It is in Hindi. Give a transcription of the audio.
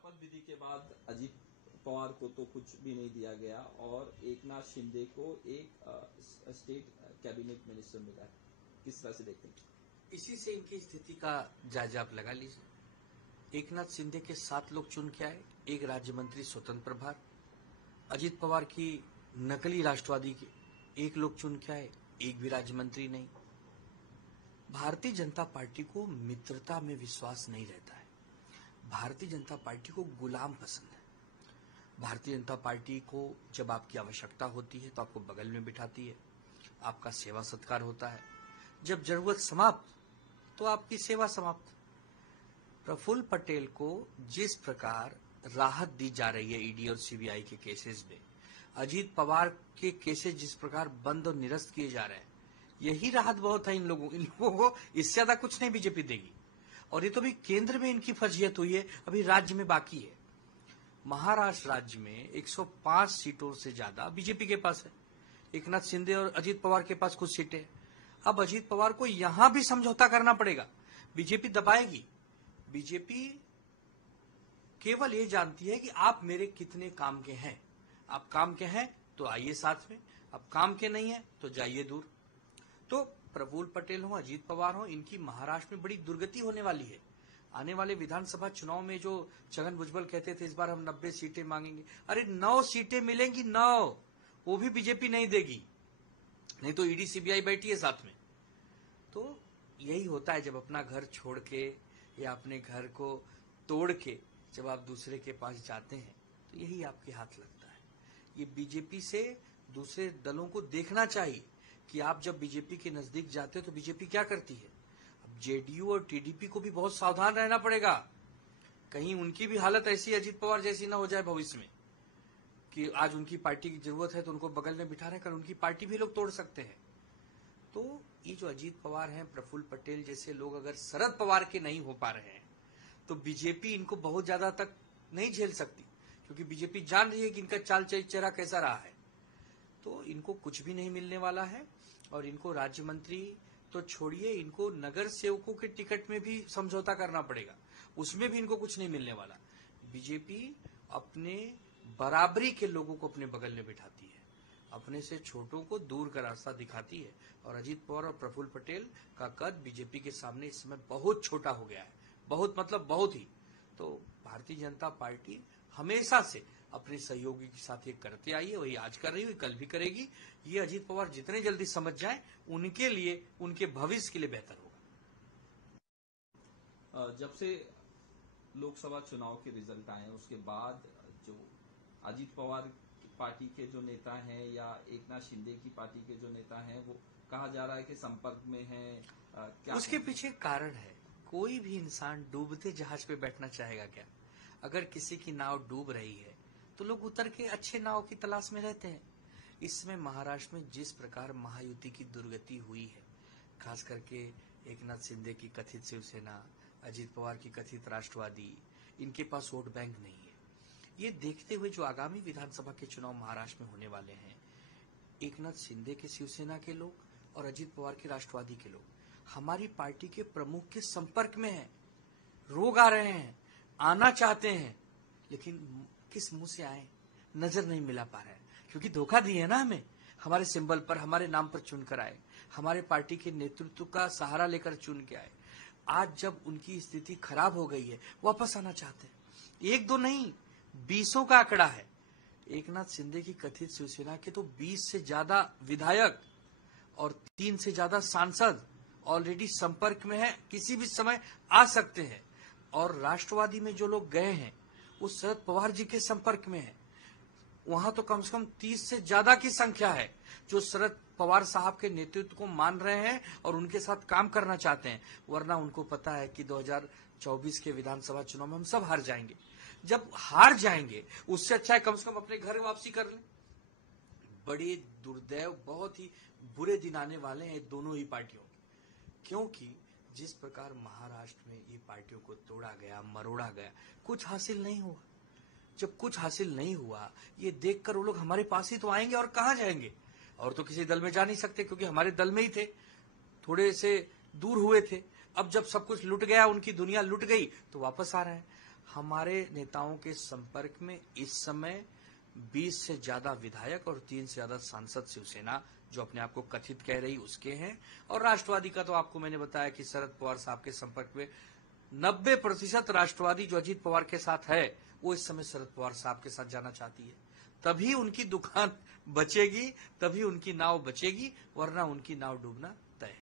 शपथ विधि के बाद अजीत पवार को तो कुछ भी नहीं दिया गया और एकनाथ शिंदे को एक स्टेट कैबिनेट मिनिस्टर मिला है, किस तरह से देखते हैं? इसी से इनकी स्थिति का जायजा आप लगा लीजिए। एकनाथ शिंदे के 7 लोग चुन के आए, एक राज्य मंत्री स्वतंत्र प्रभार। अजीत पवार की नकली राष्ट्रवादी के 1 लोग चुन के आए, एक भी राज्य मंत्री नहीं। भारतीय जनता पार्टी को मित्रता में विश्वास नहीं रहता है। भारतीय जनता पार्टी को गुलाम पसंद है। भारतीय जनता पार्टी को जब आपकी आवश्यकता होती है तो आपको बगल में बिठाती है, आपका सेवा सत्कार होता है। जब जरूरत समाप्त तो आपकी सेवा समाप्त। प्रफुल्ल पटेल को जिस प्रकार राहत दी जा रही है ईडी और सीबीआई के केसेस में, अजीत पवार के केसेस जिस प्रकार बंद और निरस्त किए जा रहे हैं, यही राहत बहुत है इन लोगों को। इससे ज्यादा कुछ नहीं बीजेपी देगी। और ये तो भी केंद्र में इनकी फर्जियत हुई है, अभी राज्य में बाकी है। महाराष्ट्र राज्य में 105 सीटों से ज्यादा बीजेपी के पास है। एकनाथ शिंदे और अजीत पवार के पास कुछ सीटें। अब अजीत पवार को यहां भी समझौता करना पड़ेगा। बीजेपी दबाएगी। बीजेपी केवल ये जानती है कि आप मेरे कितने काम के हैं। आप काम के हैं तो आइए साथ में, आप काम के नहीं है तो जाइए दूर। तो प्रफुल्ल पटेल हो, अजीत पवार हो, इनकी महाराष्ट्र में बड़ी दुर्गति होने वाली है। आने वाले विधानसभा चुनाव में जो छगन भुजबल कहते थे इस बार हम 90 सीटें मांगेंगे, अरे 9 सीटें मिलेंगी, 9 वो भी बीजेपी नहीं देगी, नहीं तो ईडी सीबीआई बैठी है साथ में। तो यही होता है जब अपना घर छोड़ के या अपने घर को तोड़ के जब आप दूसरे के पास जाते हैं तो यही आपके हाथ लगता है। ये बीजेपी से दूसरे दलों को देखना चाहिए कि आप जब बीजेपी के नजदीक जाते हो तो बीजेपी क्या करती है। अब जेडीयू और टीडीपी को भी बहुत सावधान रहना पड़ेगा, कहीं उनकी भी हालत ऐसी अजीत पवार जैसी ना हो जाए भविष्य में कि आज उनकी पार्टी की जरूरत है तो उनको बगल में बिठा रहे, कल उनकी पार्टी भी लोग तोड़ सकते हैं। तो ये जो अजीत पवार हैं, प्रफुल्ल पटेल जैसे लोग अगर शरद पवार के नहीं हो पा रहे हैं तो बीजेपी इनको बहुत ज्यादा तक नहीं झेल सकती, क्योंकि बीजेपी जान रही है कि इनका चाल चेहरा कैसा रहा है। तो इनको कुछ भी नहीं मिलने वाला है और इनको राज्य मंत्री तो छोड़िए, इनको नगर सेवकों के टिकट में भी समझौता करना पड़ेगा, उसमें भी इनको कुछ नहीं मिलने वाला। बीजेपी अपने बराबरी के लोगों को अपने बगल में बिठाती है, अपने से छोटों को दूर का रास्ता दिखाती है। और अजीत पवार और प्रफुल्ल पटेल का कद बीजेपी के सामने इस समय बहुत छोटा हो गया है, बहुत मतलब बहुत ही। तो भारतीय जनता पार्टी हमेशा से अपने सहयोगी के साथ ये करते आई है, वही आज कर रही हुई, कल भी करेगी। ये अजीत पवार जितने जल्दी समझ जाएं उनके लिए, उनके भविष्य के लिए बेहतर होगा। जब से लोकसभा चुनाव के रिजल्ट आए उसके बाद जो अजीत पवार पार्टी के जो नेता हैं या एकनाथ शिंदे की पार्टी के जो नेता हैं वो कहा जा रहा है कि संपर्क में हैं, क्या उसके पीछे कारण है। कोई भी इंसान डूबते जहाज पे बैठना चाहेगा क्या? अगर किसी की नाव डूब रही है तो लोग उतर के अच्छे नाव की तलाश में रहते हैं। इसमें महाराष्ट्र में जिस प्रकार महायुति की दुर्गति हुई है, खास करके एकनाथ शिंदे की कथित शिवसेना, अजीत पवार की कथित राष्ट्रवादी, इनके पास वोट बैंक नहीं है। ये देखते हुए जो आगामी विधानसभा के चुनाव महाराष्ट्र में होने वाले हैं, एकनाथ शिंदे के शिवसेना के लोग और अजीत पवार के राष्ट्रवादी के लोग हमारी पार्टी के प्रमुख के संपर्क में हैं, रोग आ रहे हैं, आना चाहते हैं, लेकिन किस मुंह से आए, नजर नहीं मिला पा रहे हैं, क्योंकि धोखा दिए ना हमें। हमारे सिंबल पर, हमारे नाम पर चुनकर आए, हमारे पार्टी के नेतृत्व का सहारा लेकर चुन के आए। आज जब उनकी स्थिति खराब हो गई है, वापस आना चाहते हैं। 1-2 नहीं, 20 का आंकड़ा है। एकनाथ शिंदे की कथित शिवसेना के तो 20 से ज्यादा विधायक और 3 से ज्यादा सांसद ऑलरेडी संपर्क में है, किसी भी समय आ सकते हैं। और राष्ट्रवादी में जो लोग गए हैं वो शरद पवार जी के संपर्क में है। वहां तो कम से कम 30 से ज्यादा की संख्या है जो शरद पवार साहब के नेतृत्व को मान रहे हैं और उनके साथ काम करना चाहते हैं। वरना उनको पता है कि 2024 के विधानसभा चुनाव में हम सब हार जाएंगे। जब हार जाएंगे उससे अच्छा है कम से कम अपने घर वापसी कर लें। बड़े दुर्दैव, बहुत ही बुरे दिन आने वाले हैं दोनों ही पार्टियों के, क्योंकि जिस प्रकार महाराष्ट्र में ये पार्टियों को तोड़ा गया, मरोड़ा गया, कुछ हासिल नहीं हुआ। जब कुछ हासिल नहीं हुआ, ये देखकर वो लोग हमारे पास ही तो आएंगे और कहां जाएंगे, और तो किसी दल में जा नहीं सकते, क्योंकि हमारे दल में ही थे, थोड़े से दूर हुए थे। अब जब सब कुछ लुट गया, उनकी दुनिया लुट गई, तो वापस आ रहे हैं। हमारे नेताओं के संपर्क में इस समय 20 से ज्यादा विधायक और 3 से ज्यादा सांसद शिवसेना जो अपने आप को कथित कह रही उसके हैं। और राष्ट्रवादी का तो आपको मैंने बताया कि शरद पवार साहब के संपर्क में 90% राष्ट्रवादी जो अजीत पवार के साथ है वो इस समय शरद पवार साहब के साथ जाना चाहती है। तभी उनकी दुकान बचेगी, तभी उनकी नाव बचेगी, वरना उनकी नाव डूबना तय है।